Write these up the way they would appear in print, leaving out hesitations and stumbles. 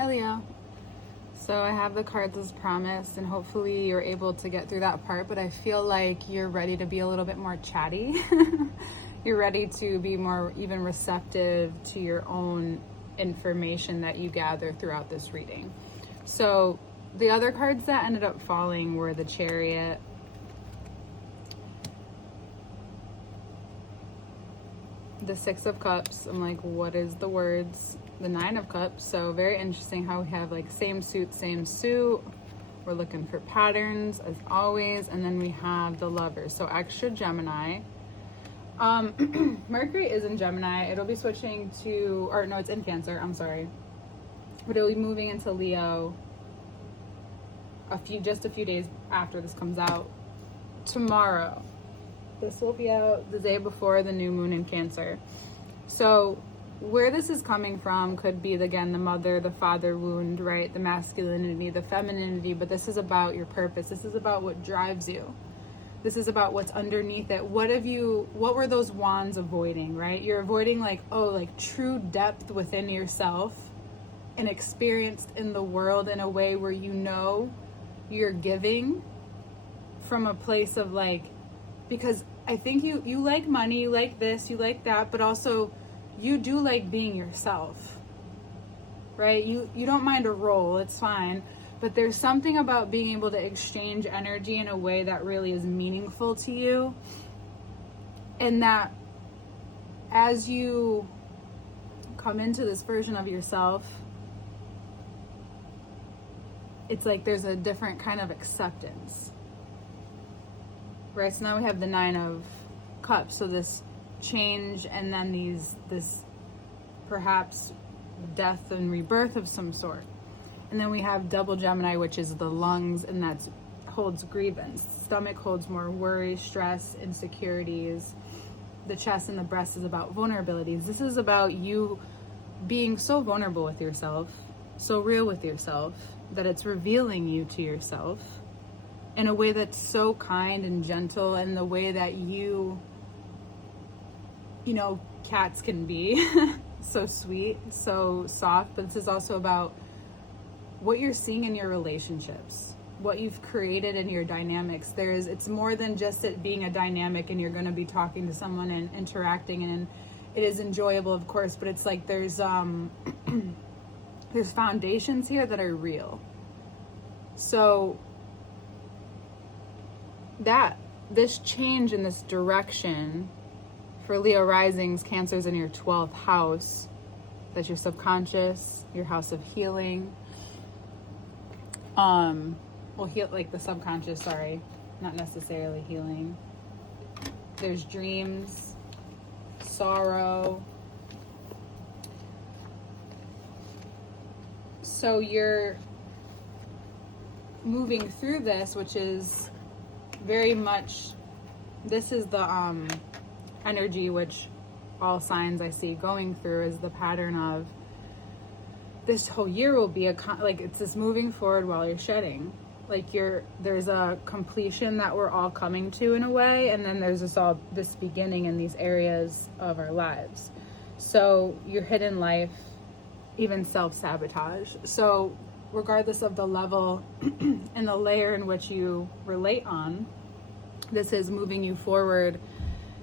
Hi, Leo. So I have the cards as promised, and hopefully you're able to get through that part, but I feel like you're ready to be a little bit more chatty. You're ready to be more even receptive to your own information that you gather throughout this reading. So the other cards that ended up falling were the Chariot, the Six of Cups. I'm like, what is the words? The Nine of Cups. So very interesting how we have like same suit. We're looking for patterns as always. And then we have the Lovers. So extra Gemini. Mercury is in Gemini. It'll be switching to, or no, it's in Cancer. I'm sorry. But it'll be moving into Leo just a few days after this comes out. Tomorrow. This will be out the day before the new moon in Cancer. So where this is coming from could be, again, the mother, the father wound, right? The masculinity, the femininity, but this is about your purpose. This is about what drives you. This is about what's underneath it. What were those wands avoiding, right? You're avoiding like true depth within yourself and experienced in the world in a way where you know you're giving from a place of like, because I think you like money, you like this, you like that, but also you do like being yourself, right? You don't mind a role, it's fine, but there's something about being able to exchange energy in a way that really is meaningful to you, and that as you come into this version of yourself, it's like there's a different kind of acceptance. Right, so now we have the Nine of Cups, so this change, and then this perhaps death and rebirth of some sort. And then we have double Gemini, which is the lungs, and that holds grievance. Stomach holds more worry, stress, insecurities. The chest and the breast is about vulnerabilities. This is about you being so vulnerable with yourself, so real with yourself, that it's revealing you to yourself in a way that's so kind and gentle, and the way that you know, cats can be so sweet, so soft. But this is also about what you're seeing in your relationships, what you've created in your dynamics. It's more than just it being a dynamic and you're going to be talking to someone and interacting, and it is enjoyable, of course, but it's like there's there's foundations here that are real. So that this change in this direction for Leo risings, Cancers in your 12th house, that's your subconscious, your house of healing. Heal like the subconscious, sorry, not necessarily healing. There's dreams, sorrow. So you're moving through this, which is very much, this is the energy which all signs I see going through, is the pattern of this whole year will be it's this moving forward while you're shedding. Like there's a completion that we're all coming to in a way, and then there's this beginning in these areas of our lives. So your hidden life, even self-sabotage. So regardless of the level and the layer in which you relate on, this is moving you forward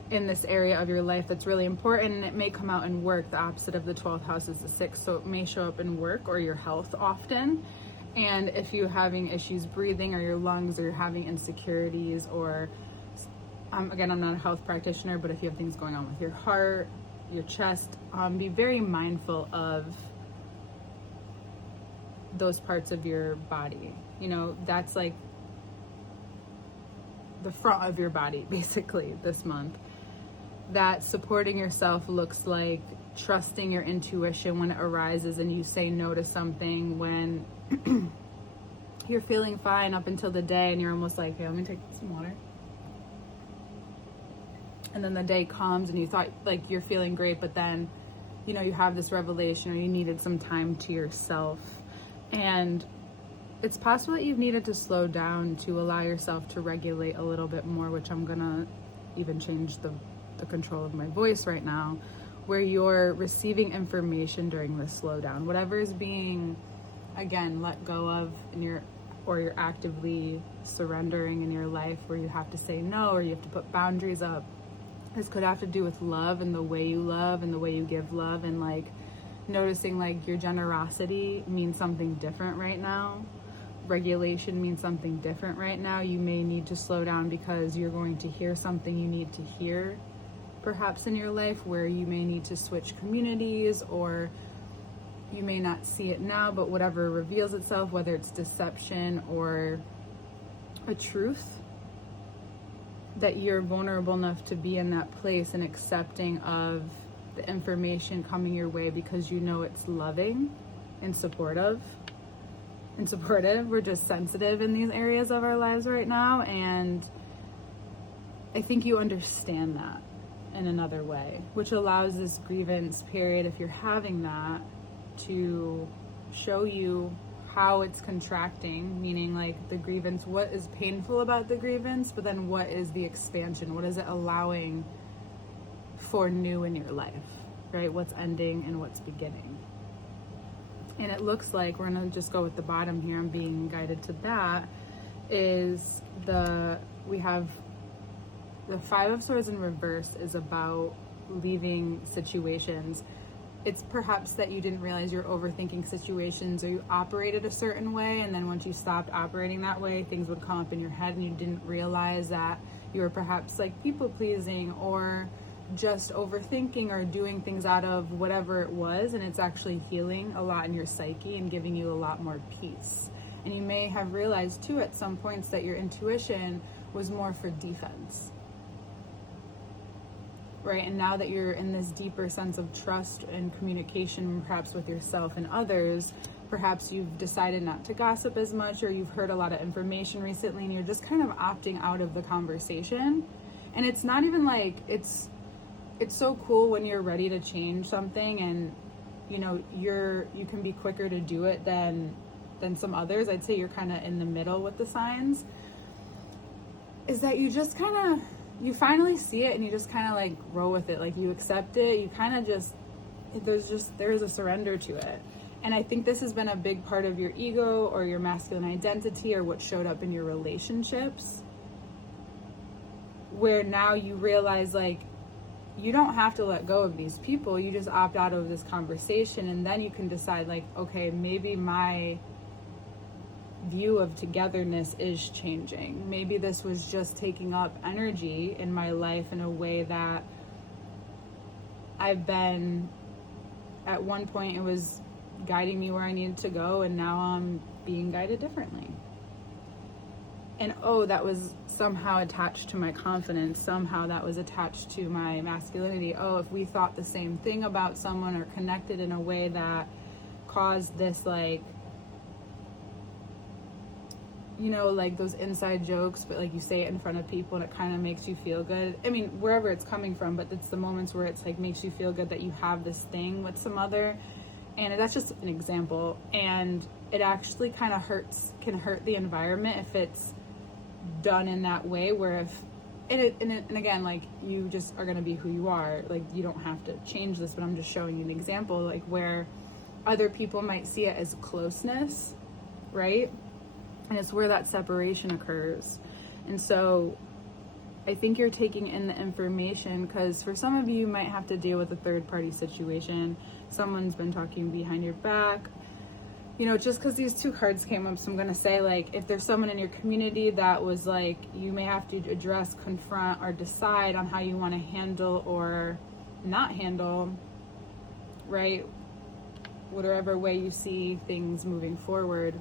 in this area of your life that's really important, and it may come out in work. The opposite of the 12th house is the 6th, so it may show up in work or your health often. And if you're having issues breathing, or your lungs, or you're having insecurities, or again, I'm not a health practitioner, but if you have things going on with your heart, your chest, be very mindful of those parts of your body. You know, that's like the front of your body basically this month. That supporting yourself looks like trusting your intuition when it arises, and you say no to something when you're feeling fine up until the day, and you're almost like, hey, let me take some water. And then the day comes and you thought like you're feeling great, but then, you know, you have this revelation, or you needed some time to yourself. And it's possible that you've needed to slow down to allow yourself to regulate a little bit more, which I'm gonna even change the control of my voice right now, where you're receiving information during this slowdown. Whatever is being again, let go of or you're actively surrendering in your life, where you have to say no or you have to put boundaries up. This could have to do with love and the way you love and the way you give love, and like noticing like your generosity means something different right now. Regulation means something different right now. You may need to slow down because you're going to hear something you need to hear perhaps in your life, where you may need to switch communities, or you may not see it now, but whatever reveals itself, whether it's deception or a truth, that you're vulnerable enough to be in that place and accepting of the information coming your way because you know it's loving and supportive. We're just sensitive in these areas of our lives right now, and I think you understand that in another way, which allows this grievance period, if you're having that, to show you how it's contracting, meaning like the grievance, what is painful about the grievance, but then what is the expansion, what is it allowing for new in your life, right? What's ending and what's beginning. And it looks like, we're gonna just go with the bottom here, I'm being guided to that, is we have the Five of Swords in reverse is about leaving situations. It's perhaps that you didn't realize you're overthinking situations, or you operated a certain way, and then once you stopped operating that way, things would come up in your head and you didn't realize that you were perhaps like people pleasing or just overthinking or doing things out of whatever it was, and it's actually healing a lot in your psyche and giving you a lot more peace. And you may have realized too at some points that your intuition was more for defense. Right, and now that you're in this deeper sense of trust and communication, perhaps with yourself and others, perhaps you've decided not to gossip as much, or you've heard a lot of information recently and you're just kind of opting out of the conversation. And it's not even like, it's so cool when you're ready to change something, and you know, you can be quicker to do it than some others. I'd say you're kind of in the middle with the signs, is that you just kind of, you finally see it and you just kind of like roll with it. Like you accept it. You kind of just, there's a surrender to it. And I think this has been a big part of your ego or your masculine identity, or what showed up in your relationships, where now you realize like, you don't have to let go of these people. You just opt out of this conversation, and then you can decide like, okay, maybe my view of togetherness is changing. Maybe this was just taking up energy in my life in a way that I've been, at one point it was guiding me where I needed to go, and now I'm being guided differently. And oh, that was somehow attached to my confidence, somehow that was attached to my masculinity. Oh, if we thought the same thing about someone or connected in a way that caused this, like, you know, like those inside jokes, but like you say it in front of people and it kind of makes you feel good. I mean, wherever it's coming from, but it's the moments where it's like makes you feel good that you have this thing with some other, and that's just an example. And it actually kind of can hurt the environment if it's done in that way, where if, and again, like, you just are going to be who you are. Like, you don't have to change this, but I'm just showing you an example, like where other people might see it as closeness, right? And it's where that separation occurs. And so I think you're taking in the information, because for some of you, you might have to deal with a third party situation. Someone's been talking behind your back. You know, just because these two cards came up, so I'm going to say, like, if there's someone in your community that was like, you may have to address, confront, or decide on how you want to handle or not handle, right? Whatever way you see things moving forward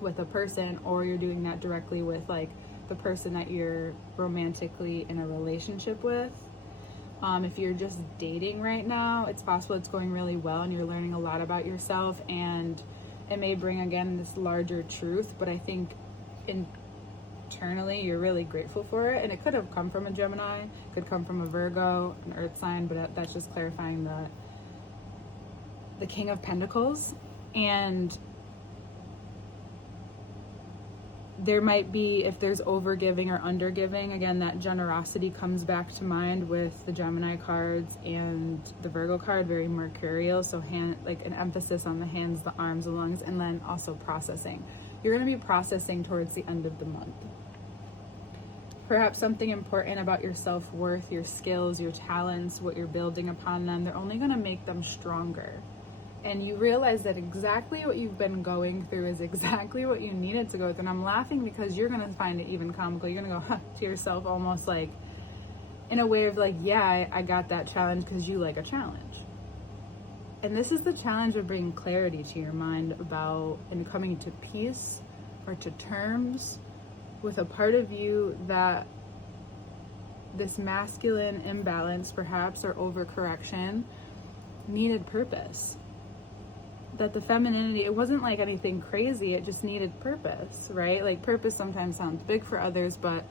with a person, or you're doing that directly with like the person that you're romantically in a relationship with. If you're just dating right now, it's possible it's going really well and you're learning a lot about yourself, and it may bring again this larger truth, but I think internally you're really grateful for it. And it could have come from a Gemini, could come from a Virgo, an earth sign, but that's just clarifying the King of Pentacles. And there might be, if there's overgiving or undergiving, again, that generosity comes back to mind with the Gemini cards and the Virgo card, very mercurial. So like an emphasis on the hands, the arms, the lungs, and then also processing. You're going to be processing towards the end of the month. Perhaps something important about your self-worth, your skills, your talents, what you're building upon them, they're only going to make them stronger. And you realize that exactly what you've been going through is exactly what you needed to go through. And I'm laughing because you're going to find it even comical. You're going to go to yourself almost like in a way of like, yeah, I got that challenge because you like a challenge. And this is the challenge of bringing clarity to your mind about and coming to peace or to terms with a part of you that this masculine imbalance perhaps or overcorrection needed purpose. That the femininity, it wasn't like anything crazy, it just needed purpose, right? Like purpose sometimes sounds big for others, but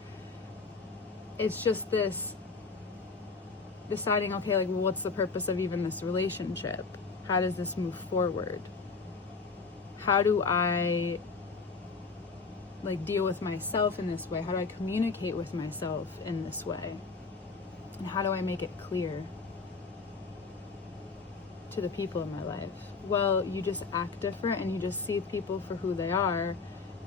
it's just this deciding, okay, like, well, what's the purpose of even this relationship? How does this move forward? How do I like deal with myself in this way? How do I communicate with myself in this way? And how do I make it clear to the people in my life? Well, you just act different and you just see people for who they are,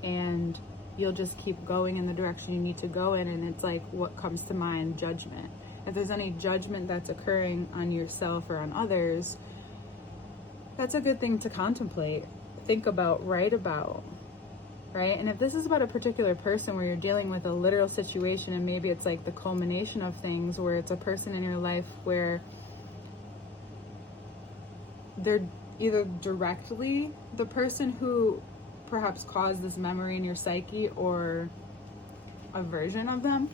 and you'll just keep going in the direction you need to go in. And it's like, what comes to mind? Judgment. If there's any judgment that's occurring on yourself or on others, that's a good thing to contemplate, think about, write about, right? And if this is about a particular person where you're dealing with a literal situation, and maybe it's like the culmination of things where it's a person in your life where they're either directly the person who perhaps caused this memory in your psyche or a version of them.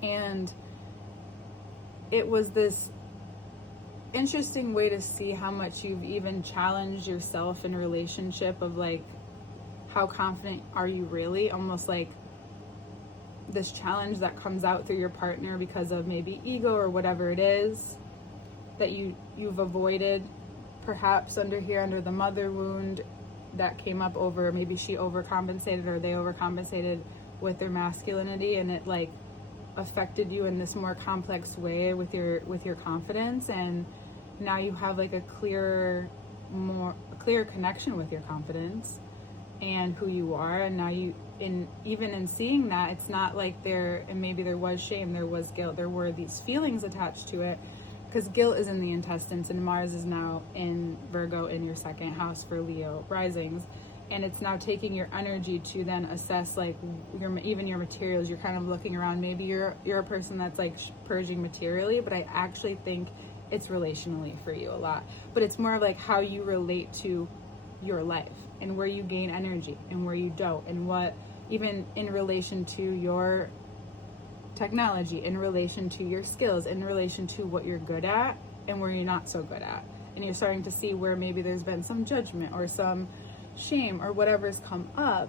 And it was this interesting way to see how much you've even challenged yourself in a relationship of like, how confident are you really? Almost like this challenge that comes out through your partner because of maybe ego or whatever it is that you've avoided. Perhaps under the mother wound that came up over, maybe she overcompensated or they overcompensated with their masculinity, and it like affected you in this more complex way with your confidence. And now you have like a clearer connection with your confidence and who you are. And now even in seeing that, it's not like and maybe there was shame, there was guilt, there were these feelings attached to it. Because guilt is in the intestines, and Mars is now in Virgo in your second house for Leo risings. And it's now taking your energy to then assess like even your materials. You're kind of looking around. Maybe you're a person that's like purging materially, but I actually think it's relationally for you a lot. But it's more of like how you relate to your life and where you gain energy and where you don't, and what even in relation to your technology, in relation to your skills, in relation to what you're good at and where you're not so good at. And you're starting to see where maybe there's been some judgment or some shame or whatever's come up,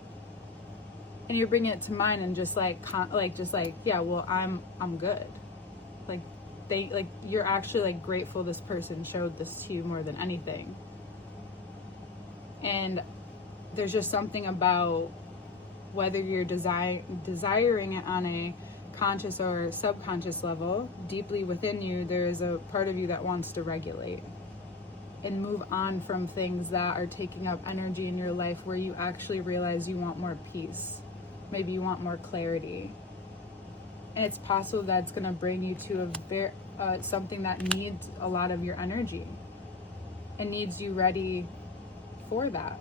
and you're bringing it to mind and just like yeah, well, I'm good. Like you're actually like grateful this person showed this to you more than anything. And there's just something about whether you're desiring it on a conscious or subconscious level, deeply within you, there is a part of you that wants to regulate and move on from things that are taking up energy in your life, where you actually realize you want more peace. Maybe you want more clarity. And it's possible that it's going to bring you to something that needs a lot of your energy and needs you ready for that.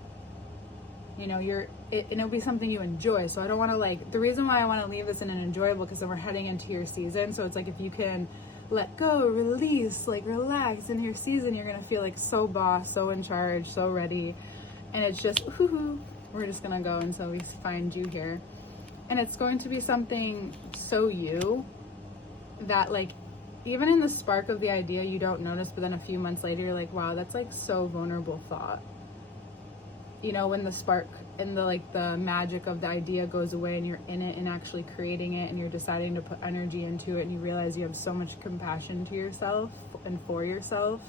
You know, and it'll be something you enjoy. So I don't want to the reason why I want to leave this in an enjoyable, because then we're heading into your season. So it's like, if you can let go, release, like relax in your season, you're going to feel like so boss, so in charge, so ready. And it's just, we're just going to go until we find you here. And it's going to be something so you that like, even in the spark of the idea, you don't notice, but then a few months later, you're like, wow, that's like so vulnerable thought. You know, when the spark and the magic of the idea goes away and you're in it and actually creating it, and you're deciding to put energy into it, and you realize you have so much compassion to yourself and for yourself.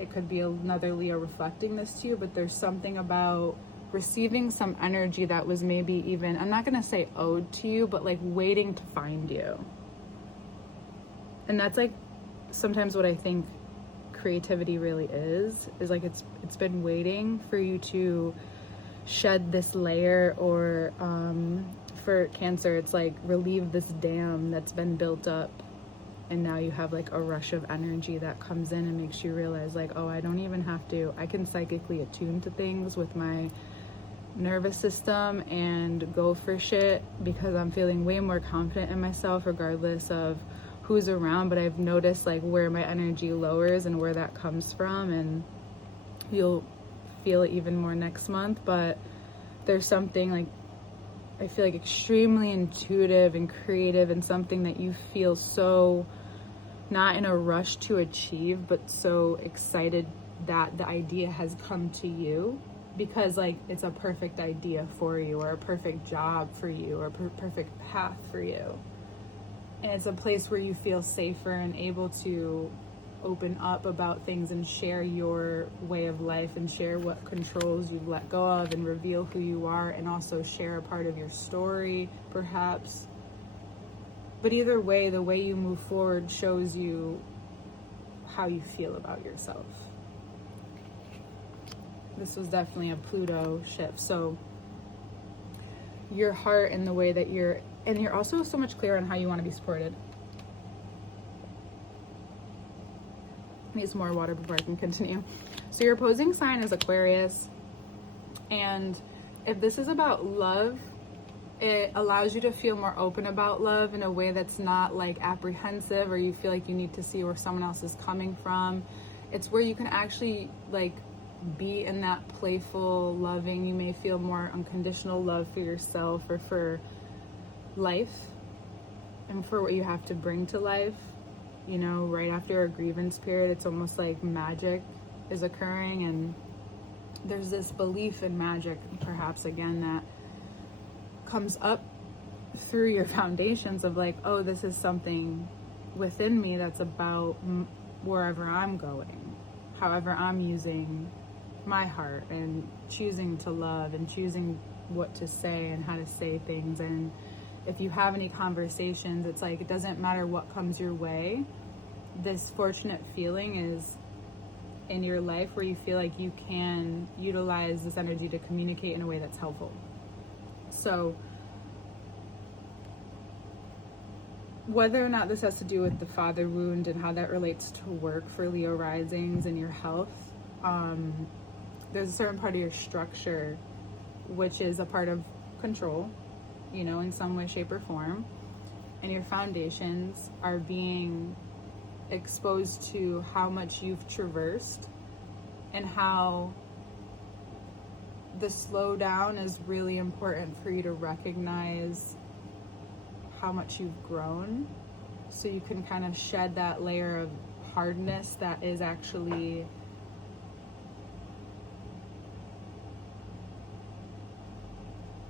It could be another Leo reflecting this to you, but there's something about receiving some energy that was maybe even, I'm not going to say owed to you, but like waiting to find you. And that's like sometimes what I think creativity really is like it's been waiting for you to shed this layer, or for Cancer, it's like relieve this dam that's been built up, and now you have like a rush of energy that comes in and makes you realize like, oh, I don't even have to, I can psychically attune to things with my nervous system and go for shit, because I'm feeling way more confident in myself regardless of who's around. But I've noticed like where my energy lowers and where that comes from, and you'll feel it even more next month. But there's something like, I feel like extremely intuitive and creative, and something that you feel so not in a rush to achieve, but so excited that the idea has come to you, because like it's a perfect idea for you, or a perfect job for you, or a perfect path for you. And it's a place where you feel safer and able to open up about things and share your way of life, and share what controls you've let go of, and reveal who you are, and also share a part of your story, perhaps. But either way, the way you move forward shows you how you feel about yourself. This was definitely a Pluto shift. So your heart and the way that you're also so much clearer on how you want to be supported. Need some more water before I can continue. So your opposing sign is Aquarius. And if this is about love, it allows you to feel more open about love in a way that's not like apprehensive, or you feel like you need to see where someone else is coming from. It's where you can actually like be in that playful, loving, you may feel more unconditional love for yourself, or for life, and for what you have to bring to life. You know, right after a grievance period, it's almost like magic is occurring, and there's this belief in magic, perhaps again, that comes up through your foundations of like, oh, this is something within me that's about wherever I'm going, however I'm using my heart, and choosing to love, and choosing what to say and how to say things. And if you have any conversations, it's like, it doesn't matter what comes your way. This fortunate feeling is in your life where you feel like you can utilize this energy to communicate in a way that's helpful. So whether or not this has to do with the father wound and how that relates to work for Leo risings and your health, there's a certain part of your structure which is a part of control, you know, in some way, shape, or form, and your foundations are being exposed to how much you've traversed, and how the slowdown is really important for you to recognize how much you've grown, so you can kind of shed that layer of hardness that is actually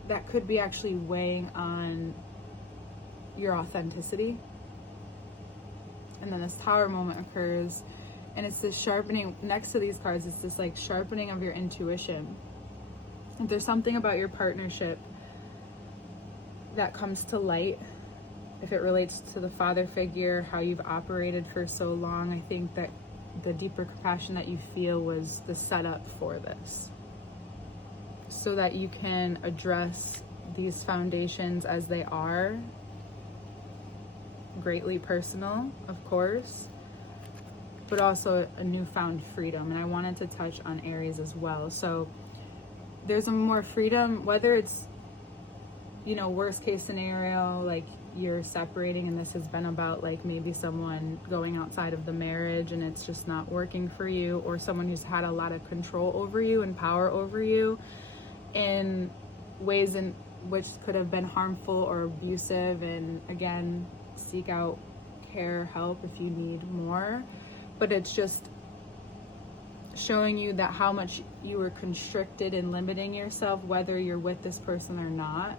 that could be actually weighing on your authenticity. And then this Tower moment occurs, and it's this sharpening next to these cards. It's this like sharpening of your intuition. If there's something about your partnership that comes to light, if it relates to the father figure, how you've operated for so long, I think that the deeper compassion that you feel was the setup for this, so that you can address these foundations as they are, greatly personal, of course, but also a newfound freedom. And I wanted to touch on Aries as well. So there's a more freedom, whether it's, you know, worst case scenario, like you're separating and this has been about like maybe someone going outside of the marriage and it's just not working for you, or someone who's had a lot of control over you and power over you in ways in which could have been harmful or abusive. And again, seek out care, help if you need more. But it's just showing you that how much you were constricted and limiting yourself, whether you're with this person or not,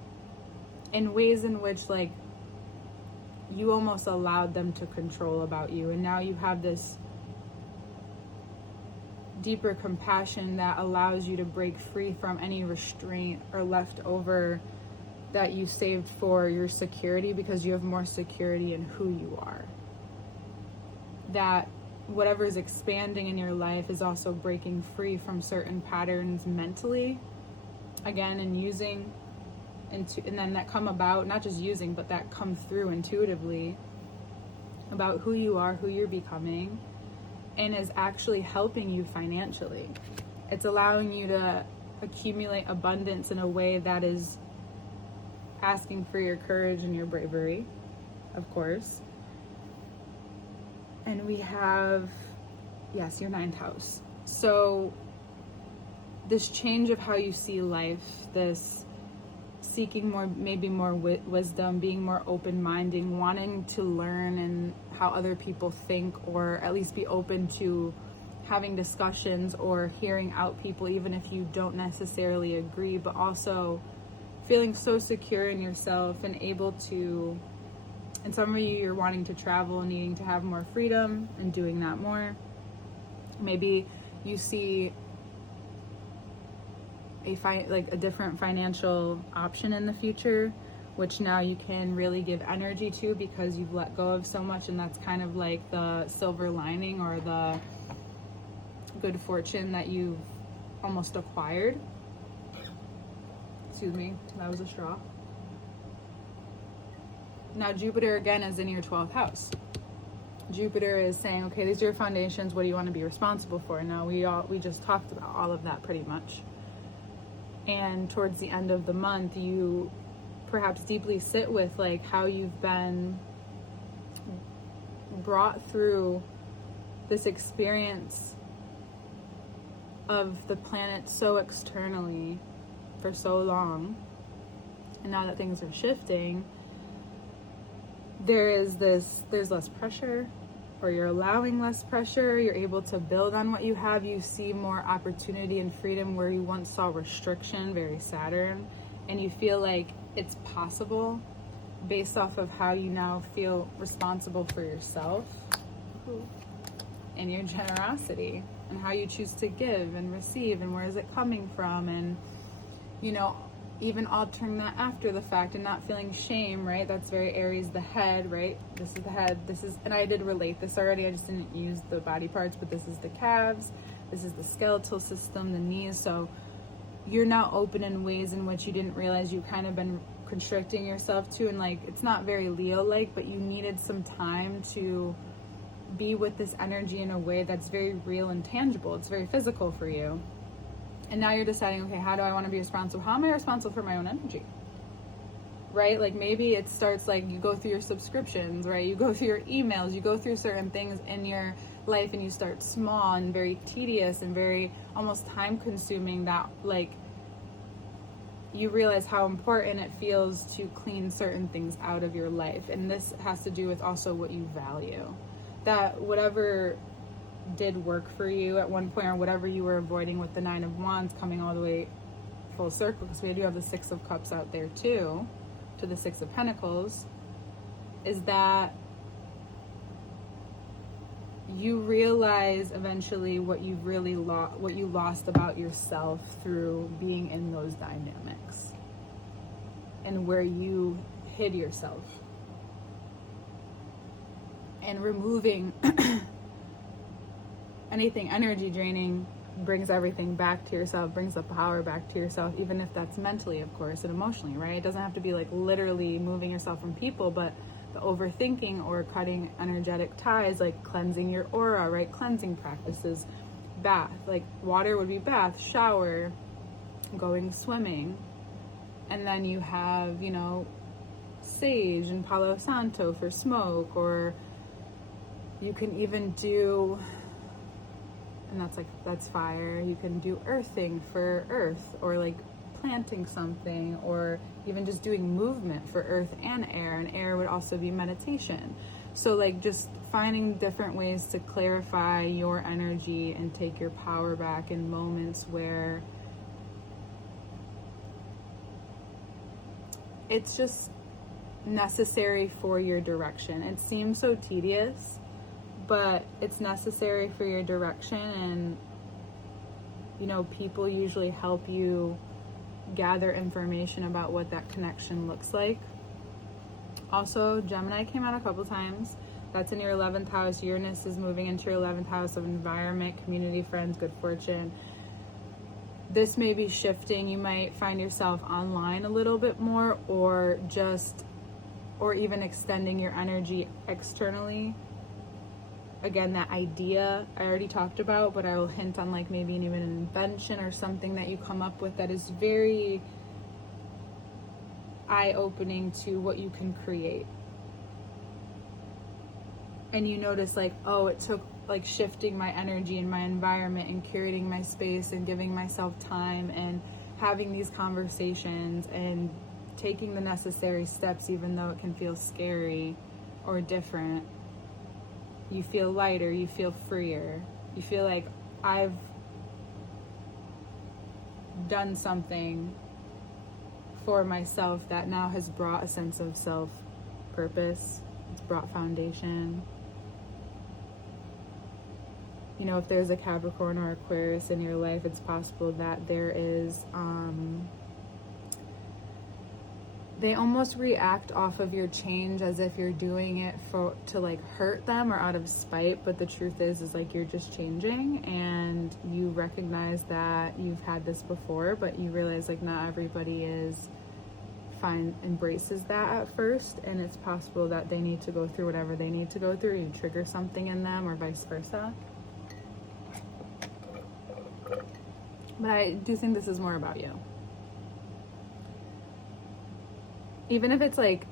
in ways in which like you almost allowed them to control about you. And now you have this deeper compassion that allows you to break free from any restraint or leftover that you saved for your security, because you have more security in who you are. That whatever is expanding in your life is also breaking free from certain patterns mentally, again, and using and then that come about, not just using, but that come through intuitively about who you are, who you're becoming, and is actually helping you financially. It's allowing you to accumulate abundance in a way that is asking for your courage and your bravery, of course. And we have, yes, your 9th house. So this change of how you see life, this seeking more, maybe more wisdom, being more open-minded, wanting to learn and how other people think, or at least be open to having discussions or hearing out people, even if you don't necessarily agree, but also feeling so secure in yourself and able to, and some of you, you're wanting to travel and needing to have more freedom and doing that more. Maybe you see a different financial option in the future, which now you can really give energy to because you've let go of so much, and that's kind of like the silver lining or the good fortune that you've almost acquired. Excuse me, that was a straw. Now Jupiter again is in your 12th house. Jupiter is saying, okay, these are your foundations. What do you want to be responsible for? Now we just talked about all of that pretty much. And towards the end of the month, you perhaps deeply sit with like how you've been brought through this experience of the planet so externally for so long. And now that things are shifting, there's less pressure, or you're allowing less pressure. You're able to build on what you have. You see more opportunity and freedom where you once saw restriction, very Saturn, and you feel like it's possible based off of how you now feel responsible for yourself and your generosity and how you choose to give and receive and where is it coming from, and even altering that after the fact and not feeling shame, right? That's very Aries, the head, right? This is the head. And I did relate this already. I just didn't use the body parts, but this is the calves. This is the skeletal system, the knees. So you're now open in ways in which you didn't realize you kind of been constricting yourself to. And like, it's not very Leo-like, but you needed some time to be with this energy in a way that's very real and tangible. It's very physical for you. And now you're deciding, okay, how do I want to be responsible? How am I responsible for my own energy? Right? Like maybe it starts like you go through your subscriptions, right? You go through your emails, you go through certain things in your life, and you start small and very tedious and very almost time consuming, that like you realize how important it feels to clean certain things out of your life. And this has to do with also what you value. That whatever did work for you at one point, or whatever you were avoiding with the 9 of Wands coming all the way full circle, because we do have the 6 of Cups out there too, to the 6 of Pentacles, is that you realize eventually what you really what you lost about yourself through being in those dynamics and where you hid yourself, and removing anything energy draining brings everything back to yourself, brings the power back to yourself, even if that's mentally, of course, and emotionally, right? It doesn't have to be like literally moving yourself from people, but the overthinking or cutting energetic ties, like cleansing your aura, right? Cleansing practices, bath, like water would be bath, shower, going swimming. And then you have, sage and Palo Santo for smoke, or you can even do, and that's fire. You can do earthing for earth, or like planting something, or even just doing movement for earth and air would also be meditation. So like just finding different ways to clarify your energy and take your power back in moments where it's just necessary for your direction. It seems so tedious, but it's necessary for your direction, and You know, people usually help you gather information about what that connection looks like. Also, Gemini came out a couple times. That's in your 11th house. Uranus is moving into your 11th house of environment, community, friends, good fortune. This may be shifting. You might find yourself online a little bit more, or even extending your energy externally. Again, that idea I already talked about, but I will hint on like maybe even an invention or something that you come up with that is very eye-opening to what you can create. And you notice like, oh, it took like shifting my energy and my environment and curating my space and giving myself time and having these conversations and taking the necessary steps, even though it can feel scary or different. You feel lighter, you feel freer, you feel like I've done something for myself that now has brought a sense of self-purpose. It's brought foundation. You know, if there's a Capricorn or Aquarius in your life, it's possible that there is, they almost react off of your change as if you're doing it to like hurt them or out of spite, but the truth is like you're just changing, and you recognize that you've had this before, but you realize like not everybody embraces that at first, and it's possible that they need to go through whatever they need to go through. You trigger something in them or vice versa. But I do think this is more about you. Even if it's like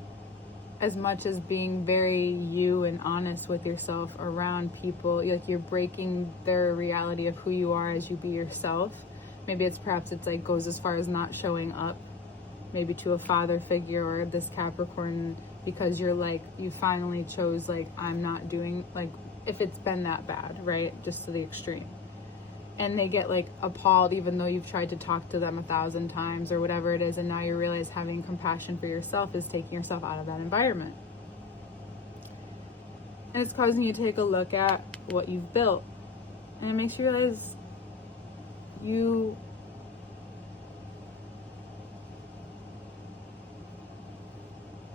as much as being very you and honest with yourself around people, like you're breaking their reality of who you are as you be yourself. Maybe it's like goes as far as not showing up maybe to a father figure or this Capricorn, because you're like, you finally chose like, I'm not doing, like, if it's been that bad, right? Just to the extreme. And they get like appalled even though you've tried to talk to them 1,000 times or whatever it is, and now you realize having compassion for yourself is taking yourself out of that environment. And it's causing you to take a look at what you've built. And it makes you realize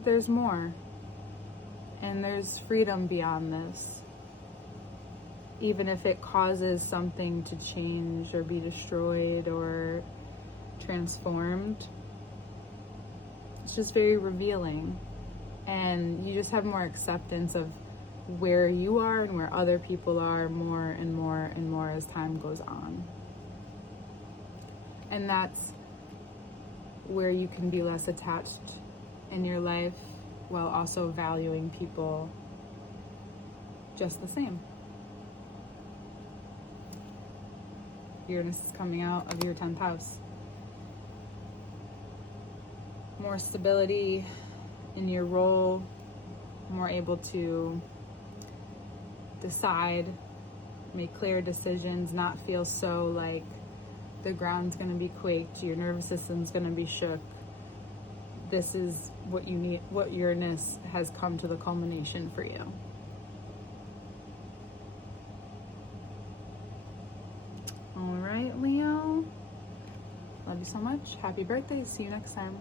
there's more. And there's freedom beyond this. Even if it causes something to change or be destroyed or transformed, it's just very revealing. And you just have more acceptance of where you are and where other people are more and more and more as time goes on. And that's where you can be less attached in your life while also valuing people just the same. Uranus is coming out of your 10th house. More stability in your role, more able to decide, make clear decisions, not feel so like the ground's going to be quaked, your nervous system's going to be shook. This is what you need, what Uranus has come to the culmination for you. All right, Leo. Love you so much. Happy birthday. See you next time.